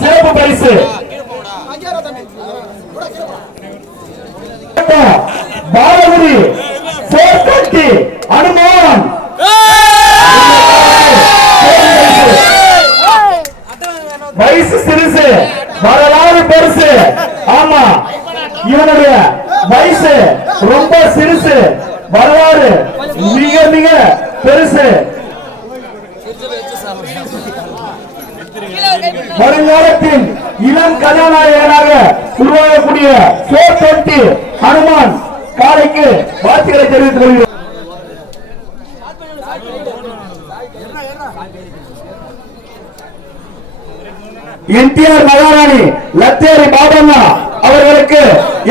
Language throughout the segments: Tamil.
சிறப்பு பரிசு. பாலகுடி போர் டுவெண்ட்டி அனுமான். வயசு சிறுசு வரலாறு பெருசு. ஆமா இவனுடைய வயசு ரொம்ப சிறுசு வரலாறு மிக மிக பெருசு. வருங்காலத்தில் இளம் கதாநாயகனாக உருவாகக்கூடிய போர் டுவெண்ட்டி ஹனுமான் காலைக்கு வாழ்த்துக்களை தெரிவித்துக் கொள்கிறோம் என்டிஆர் மகாராணி லத்தேரி பாபண்ணா அவர்களுக்கு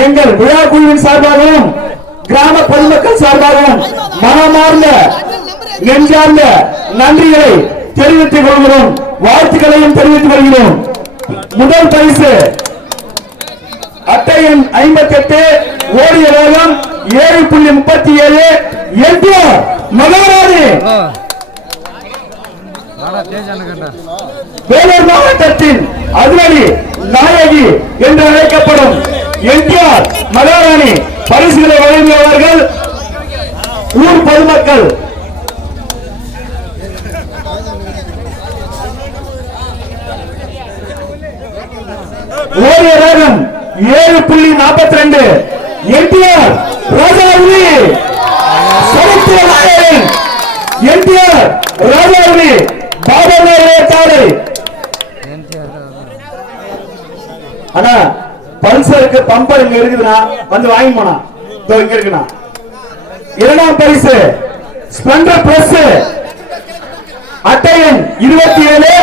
எங்கள் விழா குழுவின் சார்பாகவும் கிராம பொதுமக்கள் சார்பாகவும் மனமார்ந்த நெஞ்சார்ந்த நன்றிகளை தெரிவித்துக் கொள்கிறோம். வாழ்த்துக்களையும் தெரிவித்து வருகிறோம். முதல் பரிசு அட்டை எண் ஐம்பத்தி எட்டு ஓடிய வேகம் ஏழு புள்ளி முப்பத்தி ஏழு எட்டு மகாராணி. வேலூர் மாவட்டத்தின் அதிரடி நாயகி என்று அழைக்கப்படும் என்டிஆர் மகாராணி பரிசுகளை வழங்கியவர்கள் ஊர் பொதுமக்கள். ஓடிய வேகம் ஏழு புள்ளி நாற்பத்தி ரெண்டு என்டிஆர் ராஜாவுலி சரித்திர நாயகன். என்டிஆர் ராஜாவுலி பாபநாய காலை. அண்ணா பல்சருக்கு பம்பர் இங்க இருக்குதுண்ணா. வந்து வாங்கி போனா இதோ இங்க இருக்குண்ணா. இரண்டாம் பரிசு ஸ்பெண்டர் பிளஸ் அட்டை எண் இருபத்தி ஏழு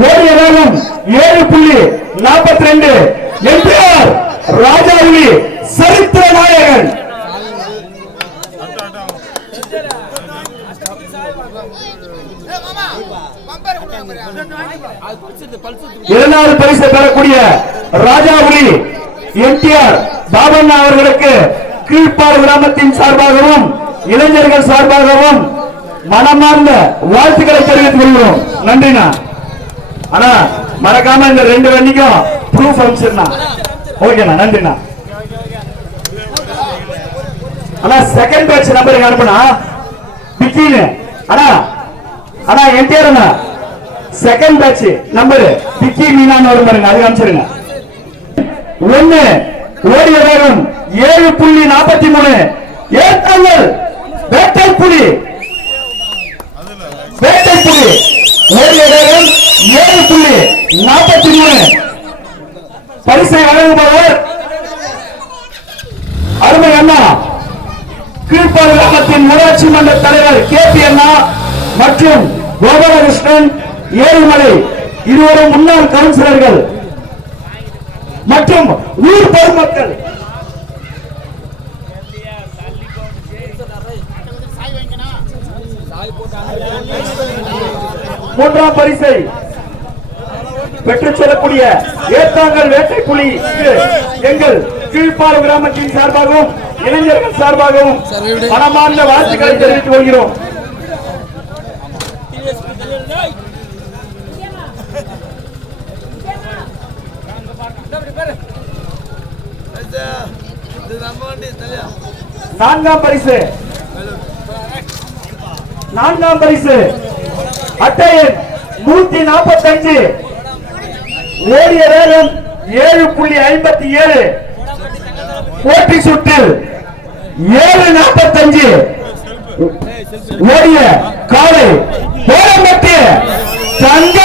ஓடிய வேகம் ஏழு புள்ளி நாற்பத்தி ரெண்டு எம்பிஆர் ராஜாவி சரித்திர நாயகன். இரண்டாவது பரிசு பெறக்கூடிய ராஜாவுலி எம்டிஆர் பாபண்ணா அவர்களுக்கு கீழ்ப்பாடு கிராமத்தின் சார்பாகவும் இளைஞர்கள் சார்பாகவும் மனமார்ந்த வாழ்த்துக்களை தெரிவித்துக் கொள்கிறோம். நன்றிண்ணா. ஆனா மறக்காம இந்த ரெண்டு வண்டிக்கும் ப்ரூஃப் அனுப்பிச்சிருந்தா ஓகேண்ணா நன்றிண்ணா. அண்ணா செகண்ட் பேட்ச் நம்பருக்கு அனுப்புனா பிக்கின்னு. அண்ணா அண்ணா என்டிஆர் அண்ணா. செகண்ட் பேட்ச் நம்பர் பிக்கி மீனான்னு வரும் பாருங்க அது அனுப்பிச்சிருங்க. ஒண்ணு ஓடிய வேகம் ஏழு புள்ளி நாற்பத்தி மூணு. ஏற்காங்கல் வேட்டை புலி. வேட்டை புலி. ஓடிய வேகம் ஏழு புள்ளி. நாற்பத்தி மூணு. பரிசை வழங்குபவர் அருமை அண்ணா. கீழ்ப்பாடு கிராமத்தின் ஊராட்சி மன்ற தலைவர் கே பி அண்ணா மற்றும் கோபாலகிருஷ்ணன் ஏழுமலை இருவரும் முன்னாள் கவுன்சிலர்கள் மற்றும் ஊர் பொதுமக்கள். மூன்றாம் பரிசை பெற்றுச் செல்லக்கூடிய ஏத்தாங்கல் வேட்டை புலி எங்கள் கீழ்ப்பாடு கிராமத்தின் சார்பாகவும் இளைஞர்கள் சார்பாகவும் மனமார்ந்த வாழ்த்துக்களை தெரிவித்துக் கொள்கிறோம். நான்காம் பரிசு. நான்காம் பரிசு. அட்டை நூத்தி நாற்பத்தி அஞ்சு ஓடிய வேகம் ஏழு புள்ளி ஐம்பத்தி ஏழு. போட்டி சுற்றில் ஏழு நாற்பத்தஞ்சு. ஓடிய காலை போரம்பட்டி தங்க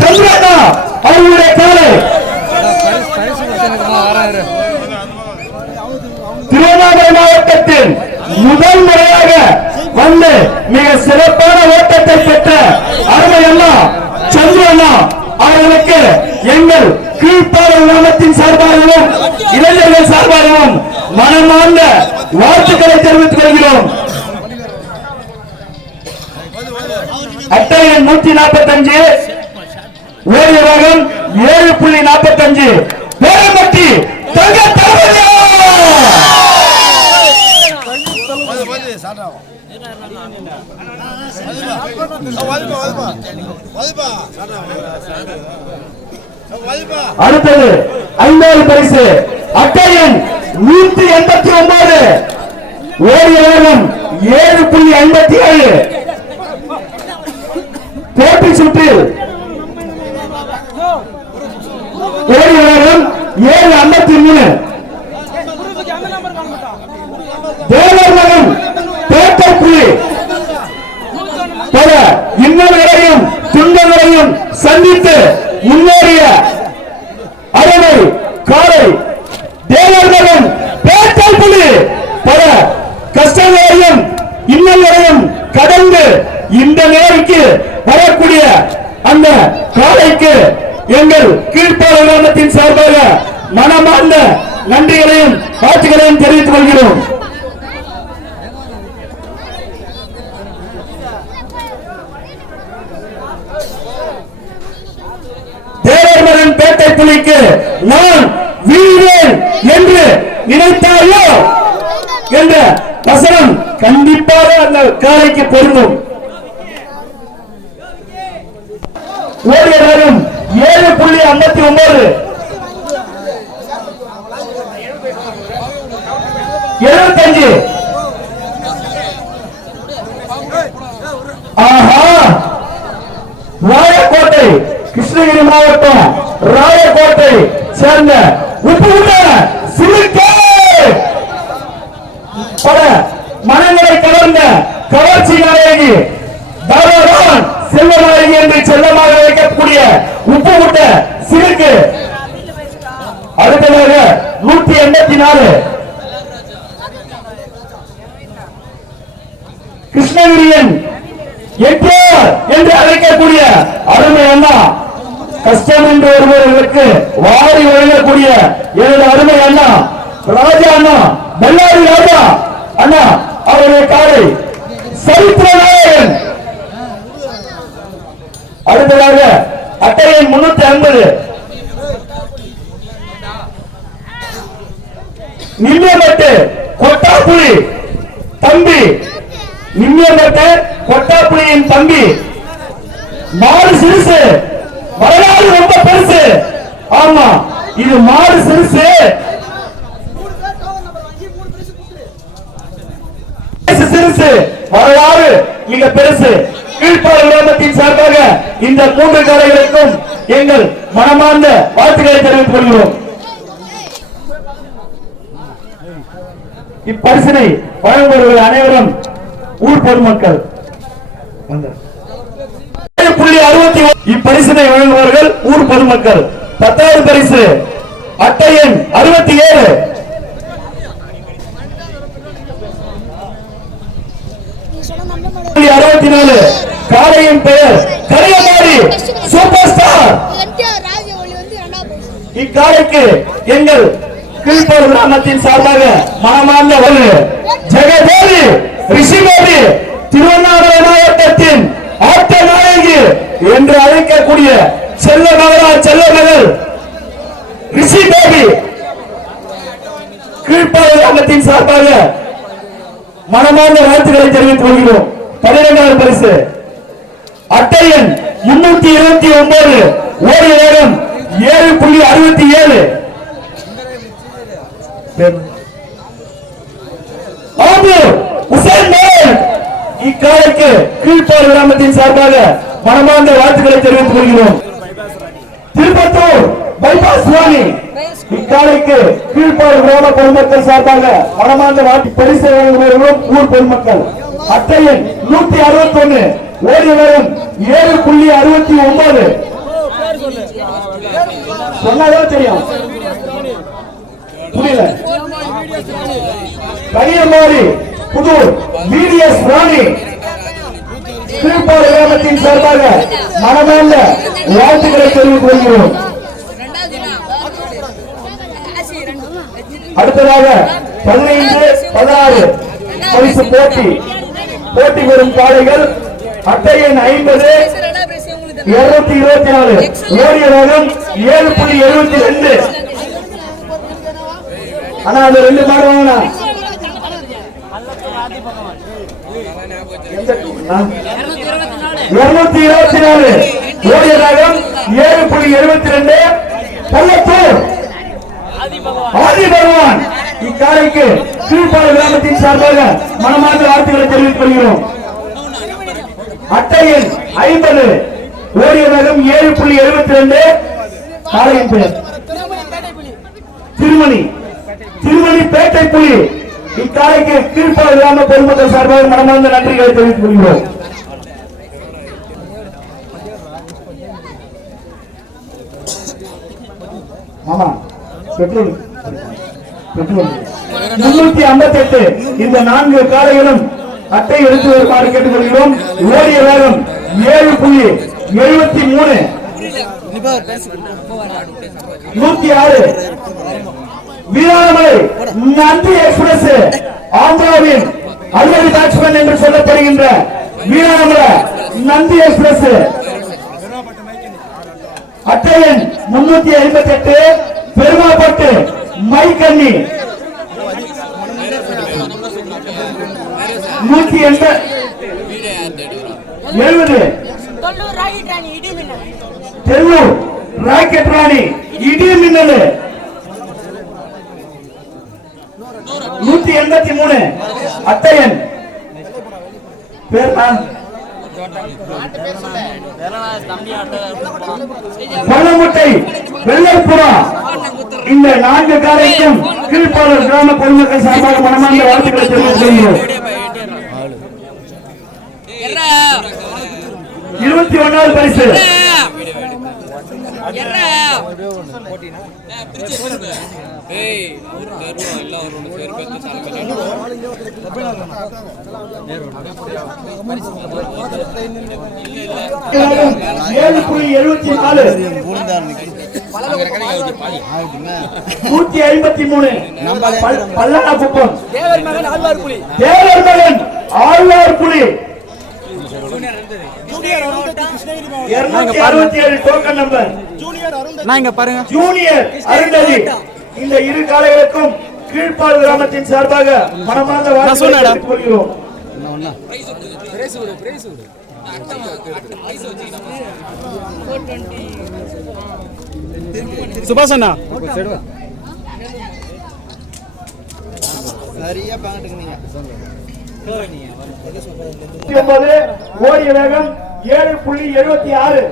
சந்திரனா அவருடைய காலை திருவண்ணாமலை மாவட்டத்தில் முதல் முறையாக வந்து மிக சிறப்பான ஓட்டத்தை பெற்ற அருமை அண்ணா சந்திர அண்ணா அவர்களுக்கு எங்கள் கீழ்ப்பாளர் கிராமத்தின் சார்பாகவும் இளைஞர்கள் சார்பாகவும் மனமார்ந்த வாழ்த்துக்களை தெரிவித்துக் கொள்கிறோம். அட்டை எண் நூத்தி நாற்பத்தி அஞ்சு ஓடிய ஏழு புள்ளி நாற்பத்தி அஞ்சு பேரம்பட்டி தங்க அடுத்தது ஐந்தாவது பரிசு அட்டையன் நூத்தி எண்பத்தி ஒன்பது ஓடிய வேகம் ஏழு புள்ளி ஐம்பத்தி ஏழு. போட்டி சுற்றில் ஓடிய வேகம் ஏழு ஐம்பத்தி மூணு. துன்பங்களையும் கண்டிப்பாக அந்த காலைக்கு பொருந்தும். ஓடிய நேரம் ஏழு புள்ளி ஐம்பத்தி ஒன்பது. எழுபத்தஞ்சு. ஆஹா! ராயக்கோட்டை கிருஷ்ணகிரி மாவட்டம் ராயக்கோட்டை சேர்ந்த உப்பு சிறுக்கை பல மனநிலை கவர்ச்சி நாயகி தாராதான் செல்வநாயகி என்று செல்லமாக வைக்கக்கூடிய உப்பு முட்ட சிறுக்கு. அடுத்ததாக நூத்தி எண்பத்தி நாலு. கிருஷ்ணகிரியன் எட்டியார் என்று அழைக்கக்கூடிய அருமை அண்ணா. கஷ்டம் என்று ஒருவர்களுக்கு வாரி வழங்கக்கூடிய எனது அருமை அண்ணா. ராஜா அண்ணா பெல்லாரி ராஜா. அண்ணா அவருடைய காலை சரித்திர நாயகன் அடுத்ததாக அட்டையின் முன்னூத்தி ஐம்பது. நிம்மப்பட்டு கொட்டாப்புலி தம்பி. நிம்மப்பட்டு கொட்டாப்புலியின் தம்பி. மாடு சிறுசு. வரலாறு ரொம்ப பெருசு. ஆமா இது மாடு சிறுசு, சிறுசு. வரலாறு மிக பெருசு கீழ்ப்பாடு கிராமத்தின் சார்பாக இந்த மூன்று கலைகளுக்கும் எங்கள் மனமார்ந்த வாழ்த்துக்களை தெரிவித்துக் கொள்கிறோம். இப்பரிசனை வழங்குபவர்கள் அனைவரும் ஊர் பொதுமக்கள். புள்ளி அறுபத்தி இப்பரிசனை வழங்குபவர்கள் ஊர் பொதுமக்கள். பத்தாவது பரிசு அட்டை எண் அறுபத்தி ஏழு அறுபத்தி நாலு காளையின் பெயர் கரியமாரி சூப்பர் ஸ்டார். இக்காலைக்கு எங்கள் கீழ்ப்போர் கிராமத்தின் சார்பாக மனமார்ந்த ஒரு ஜெகதேவி ரிஷிபேபி திருவண்ணாமலை மாவட்டத்தின் ஆட்ட நாயகி என்று அழைக்கக்கூடிய செல்ல மகளா செல்ல மகள் ரிஷி பேபி கீழ்ப்பாடு கிராமத்தின் சார்பாக மனமார்ந்த வாழ்த்துக்களை தெரிவித்துக் கொள்கிறோம். பன்னிரெண்டாவது பரிசு. அட்டை எண் முன்னூத்தி இருபத்தி ஒன்பது. ஒரு நேரம் ஏழு புள்ளி அறுபத்தி ஏழு. இக்காலைக்கு கீழ்ப்பாடு கிராமத்தின் சார்பாக மனமார்ந்த வாழ்த்துக்களை தெரிவித்துக் கொள்கிறோம். திருப்பத்தூர் பைபாஸ் வாணி. இக்காலைக்கு கீழ்ப்பாடு கிராம பொதுமக்கள் சார்பாக மனமார்ந்த வாழ்த்து பரிசு வழங்குபவர்களும் ஊர் பொதுமக்கள். அத்தையன் நூத்தி அறுபத்தி ஒன்னு ஓடி வரும் ஏழு புள்ளி அறுபத்தி ஒன்பது. சொன்னாதான் தெரியும். புரியல. கனியமாரி புதூர் பிடிஎஸ் ராணி. திருப்பாடு கிராமத்தின் சார்பாக மனமார்ந்த வாழ்த்துக்களை தெரிவித்துக் கொள்கிறோம். அடுத்ததாக பதினைந்து பதினாறு பரிசு போட்டி. போட்டி பெறும் காளைகள் அட்டை எண் ஐம்பது இருநூத்தி இருபத்தி நாலு. ஓடிய வேகம் ஏழு புள்ளி எழுபத்தி ரெண்டு. ஆனா அது ரெண்டு மாடு வாங்கினா இருநூத்தி இருபத்தி நாலு. ஓடிய ரகம் ஏழு புள்ளி எழுபத்தி ரெண்டு. பள்ளத்தூர். ஆதி பகவான். இக்காலைக்கு கீழ்ப்பாடு கிராமத்தின் சார்பாக மனமார்ந்த வார்த்தைகளை தெரிவித்துக் கொள்கிறோம். அட்டையில் ஐம்பது ஓடிய ரகம் ஏழு புள்ளி எழுபத்தி ரெண்டு காலையின் பெயர். திருமணி. திருமணி பேட்டை புலி. இக்காலைக்கு கீழ்ப்பாடு கிராம பொதுமக்கள் சார்பாக மனமார்ந்த நன்றிகளை தெரிவித்துக் கொள்கிறோம். ஆமா பெட்ரோல். பெட்ரோல். முன்னூத்தி ஐம்பத்தி எட்டு இந்த நான்கு காலைகளும் அட்டை எடுத்து வருமாறு கேட்டுக்கொள்கிறோம். ஓடிய வேகம் ஏழு புள்ளி எழுபத்தி மூணு. நூத்தி ஆறு. வீராணமலை நந்தி எக்ஸ்பிரஸ் ஆந்திராவின் அலுவலி பேட்ஸ்மேன் என்று சொல்லப்படுகின்ற வீராணமலை நந்தி எக்ஸ்பிரஸ். அட்டையன் முன்னூத்தி ஐம்பத்தி எட்டு பெருமாப்பட்டு மைக்கண்ணி நூத்தி எண்பது எழுபது. தொண்ணூறு ராக்கெட் ராணி. இடி மின்னல். நூத்தி எண்பத்தி மூணு. அத்தையன். பேர் பழமுட்டை வெள்ளப்புறா இந்த நான்கு காலைக்கும் கீழ்ப்பாளர் கிராம பொதுமக்கள் சார்பாக மனமார்ந்த வாழ்த்துக்களை தெரிவித்துக் கொள்கிறோம். இருபத்தி ஒன்னாவது பரிசு. ஏழு புள்ளி எழுபத்தி நாலு. நூத்தி ஐம்பத்தி மூணு. பல்லனா குப்பம் தேவர் மகன் ஆழ்வார் புலி இருநூத்தி. அறுபத்தி ஏழு டோக்கன் நம்பர் நான் இங்க பாருங்க. ஜூனியர் அருந்ததி இந்த இரு காலைகளுக்கும் கீழ்ப்பால் கிராமத்தின் சார்பாக மனமார்ந்த வாழ்த்துக்களை கொள்கிறோம் சுபாஷ் அண்ணா. இருபத்தி ஒன்பது ஓடிய வேகம் ஏழு புள்ளி எழுபத்தி ஆறு.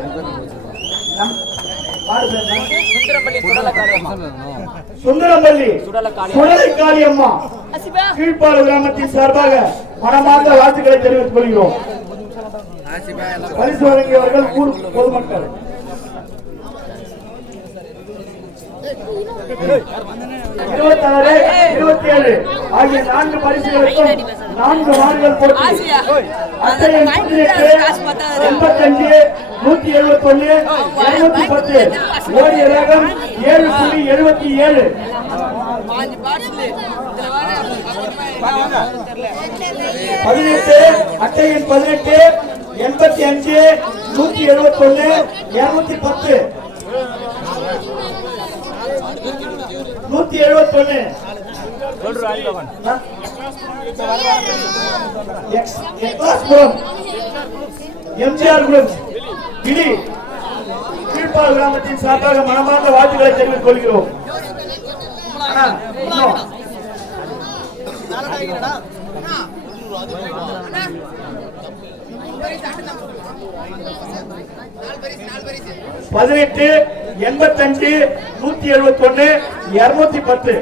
சுந்தரம்பள்ளி சுடலைக்காளி அம்மா. கீழ்ப்பாடு கிராமத்தின் சார்பாக மனமார்ந்த வாழ்த்துக்களை தெரிவித்துக் கொள்கிறோம். பரிசு வழங்கியவர்கள் ஊர் பொதுமக்கள். இருபத்தாறு இருபத்தி ஏழு ஆகிய நான்கு பரிசுகளுக்கும் நான்கு மாடுகள் போட்டி. அத்தனை பதினெட்டு எண்பத்தஞ்சு நூத்தி எழுபத்தி ஒண்ணு இருநூத்தி பத்து. ஓடிய வேகம் ஏழு புள்ளி எழுபத்தி ஏழு. பதினெட்டு அட்டையின் பதினெட்டு எண்பத்தி அஞ்சு நூத்தி எழுபத்தி ஒண்ணு இருநூத்தி பத்து. நூத்தி எழுபத்தி ஒண்ணு. எம்ஜிஆர் குரூப் இடி கீழ்ப்பால் கிராமத்தின் சார்பாக மனமார்ந்த வாழ்த்துக்களை தெரிவித்துக் கொள்கிறோம். பதினெட்டு எண்பத்தஞ்சு நூத்தி எழுபத்தி ஒன்னு இருநூத்தி பத்து.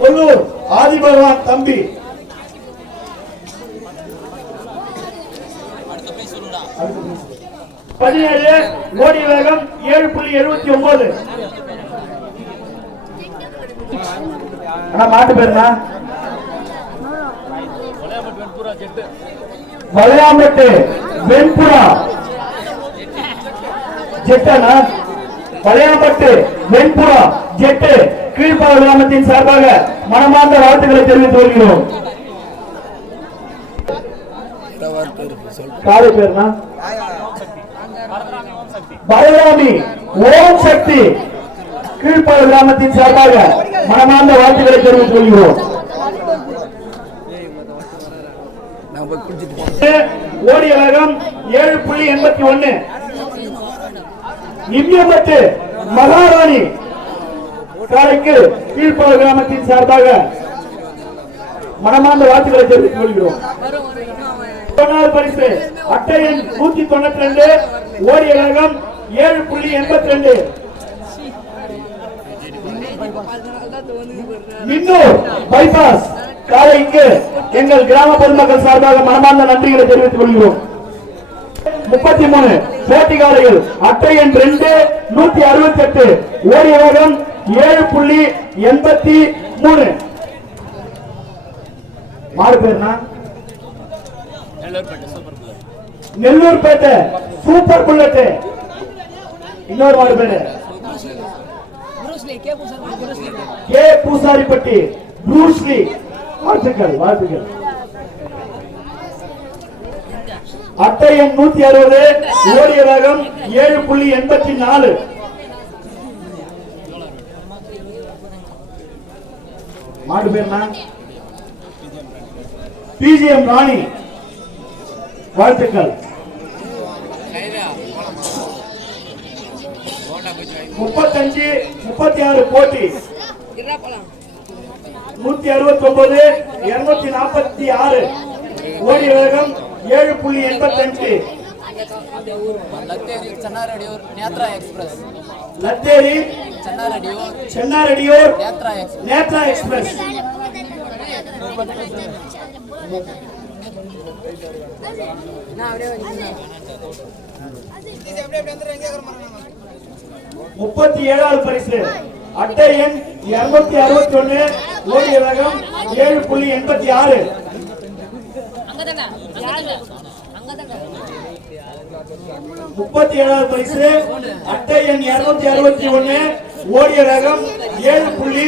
கொல்லூர் ஆதிபகவான் தம்பி. பதினேழு கோடி வேகம் ஏழு புள்ளி எழுபத்தி ஒன்பது. அண்ணா மாட்டு பேருண்ணா வளையாம்பட்டு வெண்புறா. ஜெட்டானா வளையாம்பட்டு வெண்புறா. ஜெட்டு. கீழ்ப்பாடு கிராமத்தின் சார்பாக மனமார்ந்த வாழ்த்துக்களை தெரிவித்து வருகிறோம் காலை பேர்னா பலராமி ஓம் சக்தி. கீழ்ப்பாடு கிராமத்தின் சார்பாக மனமார்ந்த வாழ்த்துக்களை தெரிவித்துக் கொள்கிறோம். ஓடிய வேகம் ஏழு புள்ளி எண்பத்தி ஒன்னு. நிம்யம்பட்டு மகாராணி சாலைக்கு கீழ்ப்பாடு கிராமத்தின் சார்பாக மனமார்ந்த வாழ்த்துக்களை தெரிவித்துக் கொள்கிறோம். பரிசு அட்டை எண் நூத்தி தொண்ணூத்தி ரெண்டு ஓடிய கழகம் ஏழு புள்ளி எண்பத்தி ரெண்டு மின்னூர் பைபாஸ் சாலைக்கு எங்கள் கிராம பொதுமக்கள் சார்பாக மனமார்ந்த நன்றிகளை தெரிவித்துக் கொள்கிறோம். முப்பத்தி மூணு போட்டி காலையில் அட்டை எண் ரெண்டு நூத்தி அறுபத்தி எட்டு ஓடிய வேகம் ஏழு புள்ளி எண்பத்தி மூணு. மாறு பேர்னா நெல்லூர் பேட்டை சூப்பர் புல்லட். இன்னொரு மாறு பேரு கே. பூசாரிப்பட்டி ப்ரூஸ்லி. வாழ்த்துக்கள் வாழ்த்துக்கள். அட்டை எண் நூத்தி அறுபது ஓடிய வேகம் ஏழு புள்ளி எண்பத்தி நாலு. மாடு பேர்னா? பிஜிஎம் ராணி. வாழ்த்துக்கள். முப்பத்தஞ்சு முப்பத்தி ஆறு போட்டி நூத்தி அறுபத்தி ஒன்பது இருநூத்தி நாற்பத்தி ஆறு ஓடிய வேகம் ஏழு புள்ளி எண்பத்தி அஞ்சு லத்தேரி சென்னாரெடியூர் நேத்ரா எக்ஸ்பிரஸ். முப்பத்தி ஏழாவது பரிசு. அட்டை எண் இருநூத்தி அறுபத்தி ஒண்ணு ஓடிய வேகம் ஏழு புள்ளி எண்பத்தி ஆறு. முப்பத்தி ஏழாவது பரிசு அட்டை எண் இருநூத்தி அறுபத்தி ஒண்ணு ஓடிய ரகம் ஏழு புள்ளி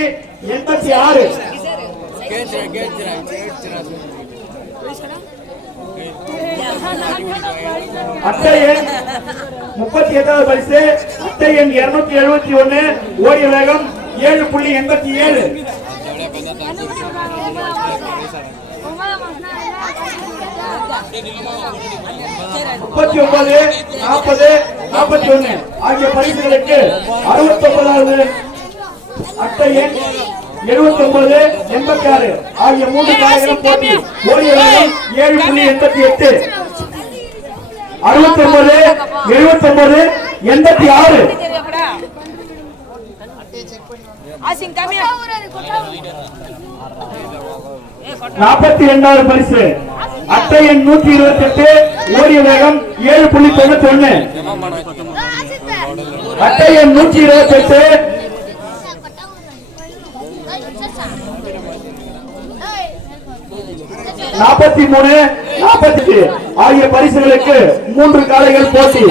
எண்பத்தி ஆறு. அட்டை எண் முப்பத்தி எட்டாவது பரிசு அட்டை எண் இருநூத்தி எழுபத்தி ஒன்னு ஓடிய வேகம் ஏழு புள்ளி எண்பத்தி ஏழு. முப்பத்தி ஒன்பது நாற்பது நாற்பத்தி ஒன்னு ஆகிய பரிசுகளுக்கு அறுபத்தி ஒன்பதாவது அட்டை எண் எழுபத்தி ஒன்பது எண்பத்தி ஆறு ஆகிய மூன்று காலைகளும் போட்டி ஓடிய ஏழு புள்ளி எண்பத்தி எட்டு. அறுபத்தி ஒன்பது எழுபத்தி ஒன்பது எண்பத்தி ஆறு. நாற்பத்தி இரண்டாவது பரிசு. அட்டை எண் நூத்தி இருபத்தி எட்டு ஓடிய வேகம் ஏழு புள்ளி தொண்ணூத்தி ஒண்ணு அட்டை எண் நூற்றி இருபத்தி எட்டு நாற்பத்தி மூணு நாற்பத்தி ஆகிய பரிசுகளுக்கு மூன்று காலைகள் போட்டி.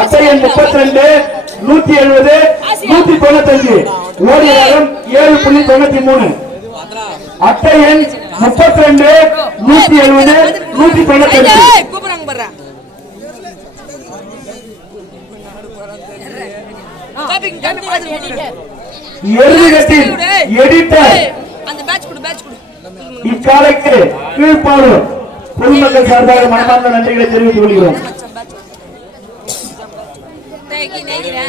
அட்டை எண் முப்பத்தி ரெண்டு நூத்தி எழுபது நூத்தி தொண்ணூத்தஞ்சு. ஓடிய வேகம் ஏழு புள்ளி தொண்ணூத்தி மூணு. அட்டை எண் முப்பத்தி ரெண்டு நூத்தி எழுபது நூத்தி பார்த்து எருதுகட்டின் எடிட்டர். அந்த பேட்ச் கொடு பேட்ச் கொடு. இக்காலைக்கு கீழ்ப்பாளூர் பொதுமக்கள் சார்பாக மனமார்ந்த நன்றிகளை தெரிவித்துக் கொள்கிறோம்.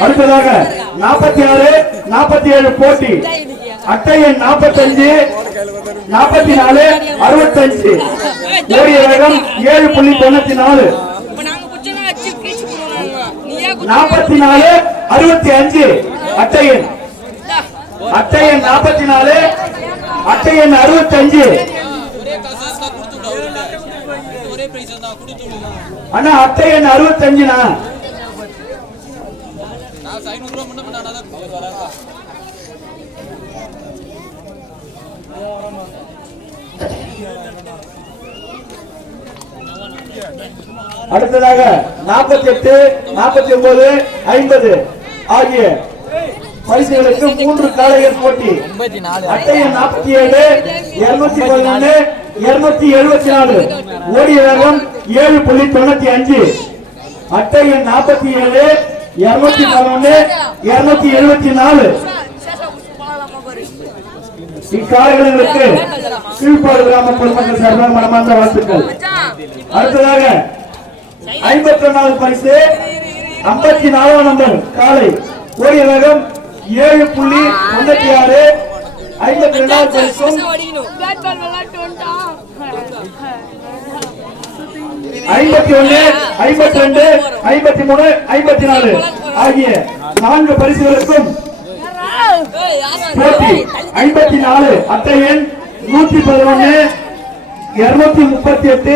அடுத்ததாக நாற்பத்தி ஆறு நாற்பத்தி ஏழு போட்டி. அட்டை எண் நாற்பத்தஞ்சு நாற்பத்தி நாலு அறுபத்தஞ்சு. ஓடிய வேகம் ஏழு புள்ளி தொண்ணூத்தி நாலு நாற்பத்தி நாலு அறுபத்தி அஞ்சு அட்டை எண் அட்டை எண் நாற்பத்தி நாலு அட்டை எண் அறுபத்தி அஞ்சு அண்ணா காசு இருந்தா விடு அவர்கிட்ட ஒரே பிரைஸ் இருந்தா கொடுத்து விடு அண்ணா அட்டை எண் அறுபத்தி அஞ்சுண்ணா நான் ஐநூறு ரூபா முன்ன பண்ணா தான் அவர் வராதா அடுத்ததாக நாற்பத்தி எட்டு நாற்பத்தி ஒன்பது ஐம்பது ஆகிய பரிசுகளுக்கு மூன்று காலைகள் போட்டி. அட்டைய நாற்பத்தி ஏழு இருநூத்தி பதினொன்று இருநூத்தி எழுபத்தி நாலு ஓடிய வேகம் ஏழு புள்ளி தொண்ணூத்தி அஞ்சு. அட்டை நாற்பத்தி ஏழு இருநூத்தி பதினொன்று இருநூத்தி எழுபத்தி நாலு இக்காலங்களுக்கு கீழ்ப்பாடு கிராம பொதுமக்கள் சார்பாக மனமார்ந்த வாழ்த்துக்கள். அடுத்ததாக ஐம்பத்தி ஒன்னாவது பரிசு ஐம்பத்தி நாலாம் நம்பர் காலை. ஓடிய வேகம் ஏழு புள்ளி தொண்ணூத்தி ஆறு. ஐம்பத்தி ரெண்டாவது பரிசும் ஐம்பத்தி ஒன்னு ஐம்பத்தி ரெண்டு ஐம்பத்தி மூணு ஐம்பத்தி நாலு ஆகிய நான்கு பரிசுகளுக்கும் போட்டி ஐம்பத்தி நாலு அட்டை எண் நூத்தி பதினொன்னு இருநூத்தி முப்பத்தி எட்டு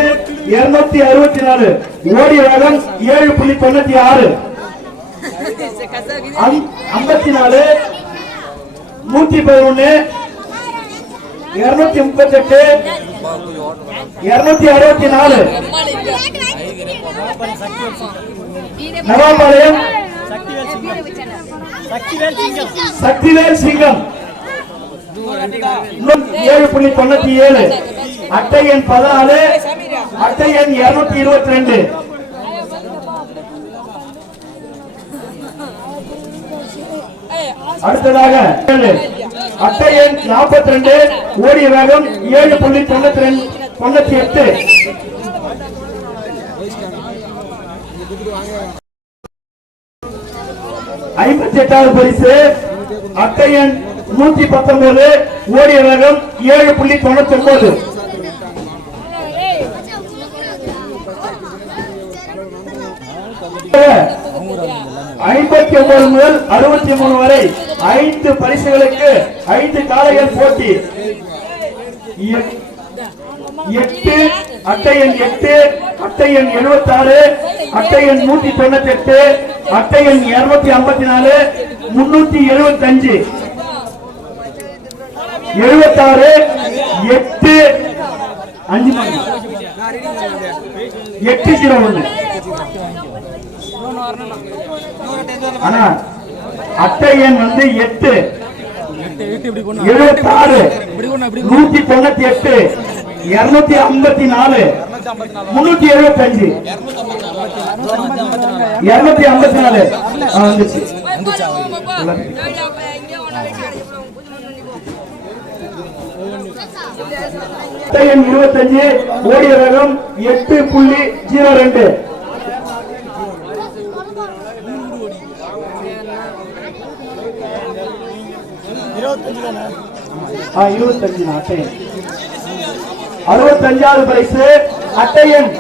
இருநூத்தி அறுபத்தி நாலு. ஓடிய வேகம் ஏழு புள்ளி தொண்ணூத்தி ஆறு. ஐம்பத்தி நாலு நூத்தி பதினொன்னு இருநூத்தி முப்பத்தி எட்டு இருநூத்தி அறுபத்தி நாலு. நவாபாளையம் சக்திவேல் சிங்கம். ஏழு புள்ளி தொண்ணூத்தி ஏழு. அட்டை எண் பதினாலு அட்டை எண் இருநூத்தி இருபத்தி ரெண்டு அடுத்ததாக அட்டை எண் நாற்பத்தி ரெண்டு ஓடிய வேகம் ஏழு புள்ளி தொண்ணூத்தி ரெண்டு தொண்ணூத்தி எட்டு. ஐம்பத்தி எட்டாவது பரிசு. அக்கையன் நூத்தி பத்தொன்பது ஓடிய வேகம் ஏழு புள்ளி தொண்ணூத்தி ஒன்பது ஐம்பத்தி ஒன்பது முதல் அறுபத்தி மூணு வரை ஐந்து பரிசுகளுக்கு ஐந்து காலைகள் போட்டி. எட்டு அட்டை எண் எட்டு அட்டை எண் எழுபத்தி ஆறு அட்டை எண் நூத்தி தொண்ணூத்தி எட்டு அட்டை எண் இருநூத்தி ஐம்பத்தி நாலு முன்னூத்தி எழுபத்தி அஞ்சு எழுபத்தாறு எட்டு. அஞ்சு மணி எட்டு ஜீரோ ஒண்ணு ஆனா அட்டை எண் வந்து எட்டு. எழுபத்தி ஆறு நூத்தி தொண்ணூத்தி எட்டு இருநூத்தி ஐம்பத்தி நாலு. முன்னூத்தி எழுபத்தி அஞ்சு. இருநூத்தி ஐம்பத்தி நாலு. வந்துச்சு. இருபத்தஞ்சு ஓடிய வேகம் எட்டு புள்ளி ஜீரோ ரெண்டு. இருபத்தஞ்சு இருபத்தஞ்சு அறுபத்தி அஞ்சாவது பரிசு அட்டை எண்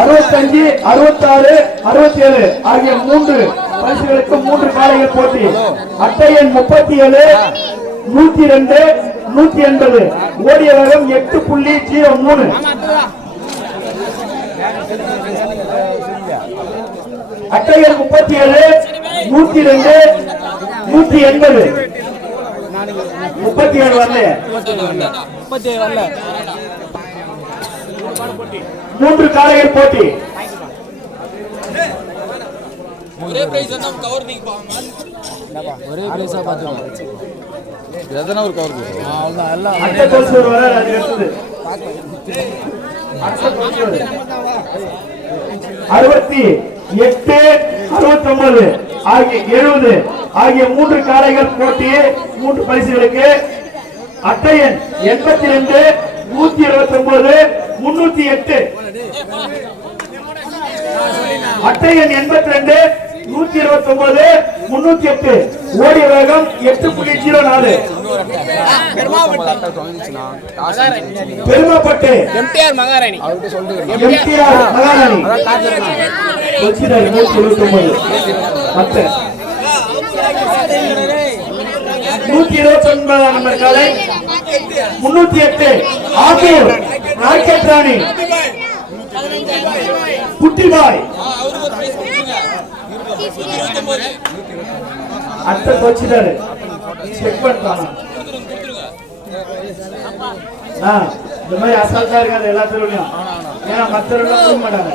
அறுபத்தஞ்சு அறுபத்தாறு அறுபத்தி ஏழு ஆகிய மூன்று பரிசுகளுக்கு மூன்று காலைகள் போட்டி. அட்டை எண் முப்பத்தி ஏழு நூத்தி ரெண்டு நூத்தி எண்பது ஓடிய வேகம் எட்டு புள்ளி ஜீரோ மூணு. அட்டை எண் முப்பத்தி ஏழு நூத்தி ரெண்டு நூத்தி எண்பது முப்பத்தி ஏழு வரல முப்பத்தி ஏழு வரல மூன்று காலைகள் போட்டி. ஒரே பிரைஸ் வந்து கவர் நீங்க பாருங்க ஒரே எதனா ஒரு கவர் எல்லாம் கோல்சூர் வர அது. அறுபத்தி எட்டு அறுபத்தி ஒன்பது ஆகிய எழுபது ஆகிய மூன்று காளைகள் போட்டி மூன்று பரிசுகளுக்கு அட்டை எண் எண்பத்தி ரெண்டு நூத்தி இருபத்தி ஒன்பது முன்னூத்தி எட்டு. அட்டை எண் எண்பத்தி ரெண்டு நூத்தி இருபத்தி ஒன்பது முன்னூத்தி எட்டு. ஓடிய வேகம் எட்டு புள்ளி ஜீரோ நாலு. பெருமாப்பட்டு. எம்டிஆர் மகாராணி. எம்டிஆர் மகாராணி. ஒன்பது நூத்தி இருபத்தி ஒன்பதாம் நம்பர் காலை. முன்னூத்தி எட்டு ஆத்தூர் ராக்கெட் ராணி குட்டிபாய் அத்தை போச்சுதாரு செக் பண்ணிட்டானா இந்த மாதிரி அசால்ட்டா இருக்காது எல்லா தெருவுலயும். ஏன்னா மத்த தெருவுல போக மாட்டாங்க.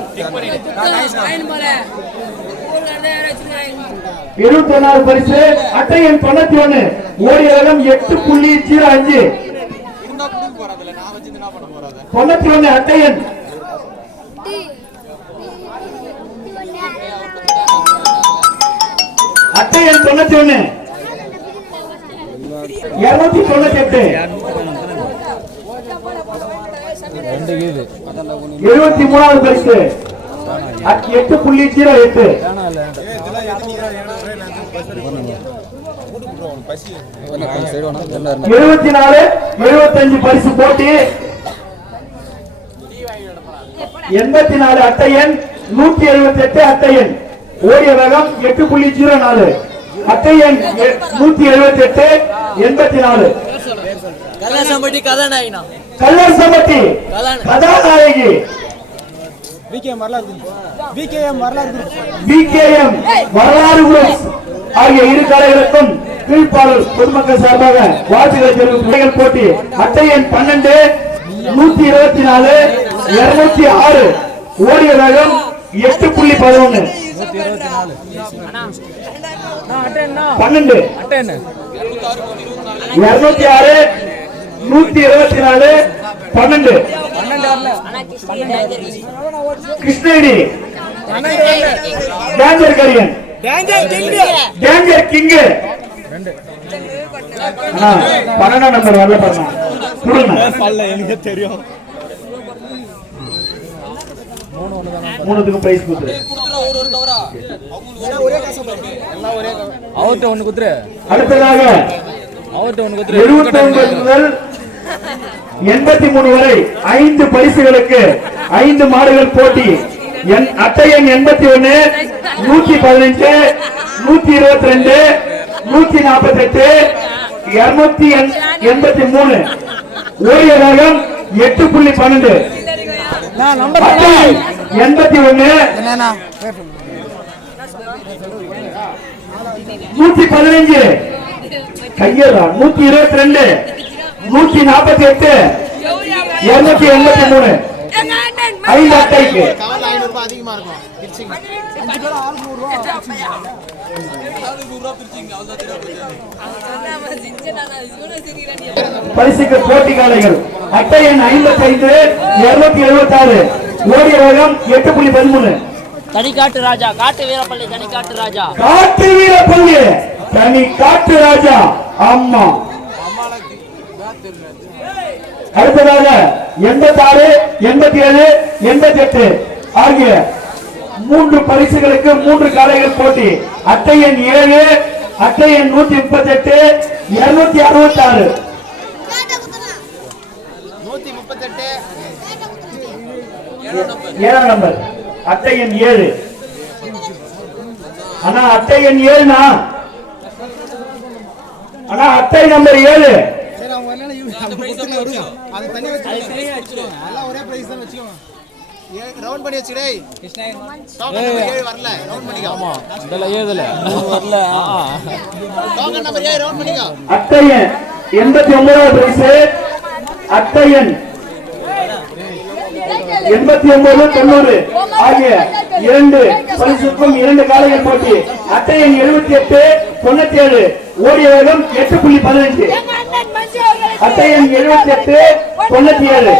எழுபத்தி ஒன்னாவது பரிசு அட்டை எண் தொண்ணூத்தி ஒண்ணு ஓடிய வேகம் எட்டு புள்ளி ஜீரோ அஞ்சு. தொண்ணூத்தி ஒண்ணு அட்டை எண் அட்டை எண் தொண்ணூத்தி ஒண்ணு இருநூத்தி தொண்ணூத்தி எட்டு எழுபத்தி மூணாவது பரிசு. அ- எட்டு புள்ளி ஜீரோ எட்டு. எழுபத்தி நாலு எழுபத்தஞ்சு பரிசு போட்டி. எண்பத்தி நாலு அட்டையன் நூத்தி எழுபத்தி எட்டு அட்டையன். ஓடிய வேகம் எட்டு புள்ளி ஜீரோ நாலு. அட்டையன் எ- நூத்தி எழுபத்தி எட்டு எண்பத்தி நாலு கதாநாயகனா. சமட்டி கதாநாயகி விகேஎம் வரலாறு விகேஎம் வரலாறு ஆகிய இரு கலைகளுக்கும் கீழ்ப்பாளர் பொதுமக்கள் சார்பாக வாழ்த்துக்களை தெரிவிக்கும் போட்டி அட்டை எண் பன்னெண்டு நூத்தி இருபத்தி நாலு இருநூத்தி ஆறு. ஓடிய வேகம் எட்டு புள்ளி பதினொன்னு. பன்னெண்டு இருநூத்தி ஆறு நூத்தி இருபத்தி நாலு பன்னெண்டு. கிருஷ்ணகிரி. டேஞ்சர் கரியன் டேஞ்சர் கிங்கு பன்னெண்டாம் நம்பர் வரல பாருங்க. எனக்கு தெரியும் மூணுத்துக்கும் பிரைஸ் கொடுத்துரு. அவர்கிட்ட ஒன்று குத்துரு அடுத்ததாக அவர்கிட்ட ஒன்று குத்துரு எழுபத்தி முதல் எண்பத்தி மூணு வரை ஐந்து பரிசுகளுக்கு ஐந்து மாடுகள் போட்டி. என் அட்டை எண் எண்பத்தி ஒன்னு நூத்தி பதினஞ்சு நூத்தி இருபத்தி ரெண்டு நூத்தி நாற்பத்தி எட்டு இருநூத்தி எண்பத்தி மூணு ஓடிய வேகம் எட்டு புள்ளி பன்னெண்டு. எண்பத்தி ஒண்ணு நூத்தி பதினஞ்சு கையேறா. நூத்தி இருபத்தி ரெண்டு. நூத்தி நாற்பத்தி எட்டு இருநூத்தி எண்பத்தி மூணு ஐந்து அட்டைக்கு பரிசுக்கு போட்டி காலைகள் அட்டை எண் ஐம்பத்தி ஐந்து இருநூத்தி எழுபத்தி ஆறு ஓடிய வேகம் எட்டு புள்ளி பதிமூணு. தனிக்காட்டு ராஜா காட்டு வீரப்பள்ளி தனிக்காட்டு ராஜா. காட்டு வீரப்பள்ளி. தனி காட்டு ராஜா. அம்மா அடுத்ததாக எண்பத்தி ஆறு எண்பத்தி ஏழு எண்பத்தி எட்டு ஆகிய மூன்று பரிசுகளுக்கு மூன்று காளைகள் போட்டி. அட்டை எண் ஏழு அட்டை எண் நூத்தி முப்பத்தி எட்டு இருநூத்தி அறுபத்தி ஆறு ஏழாம் நம்பர். அட்டை எண் ஏழு. அண்ணா அட்டை எண் ஏழுனா அண்ணா அட்டை நம்பர் ஏழு. ரவுண்ட் பண்ணி வச்சுடே டோக்கன் நம்பர் ஏழு வரல. ரவுண்ட் பண்ணிக்கோ. இதெல்லாம் ஏதுல? வரல. ஆ, ஆ. டோக்கன் நம்பர் ஏழு ரவுண்ட் பண்ணிக்கோ. அட்டை எண் எண்பத்தி ஒன்பதாவது அட்டை எண் எண்பத்தி ஒன்பது தொண்ணூறு. ஆகிய இரண்டு பரிசுக்கும் இரண்டு காலைகள் போட்டி எண் எழுபத்தி எட்டு தொண்ணூத்தி ஏழு ஓடிய வேகம் எட்டு புள்ளி பதினஞ்சு எங்க அட்டை எண் எழுபத்தி எட்டு தொண்ணூத்தி ஏழு.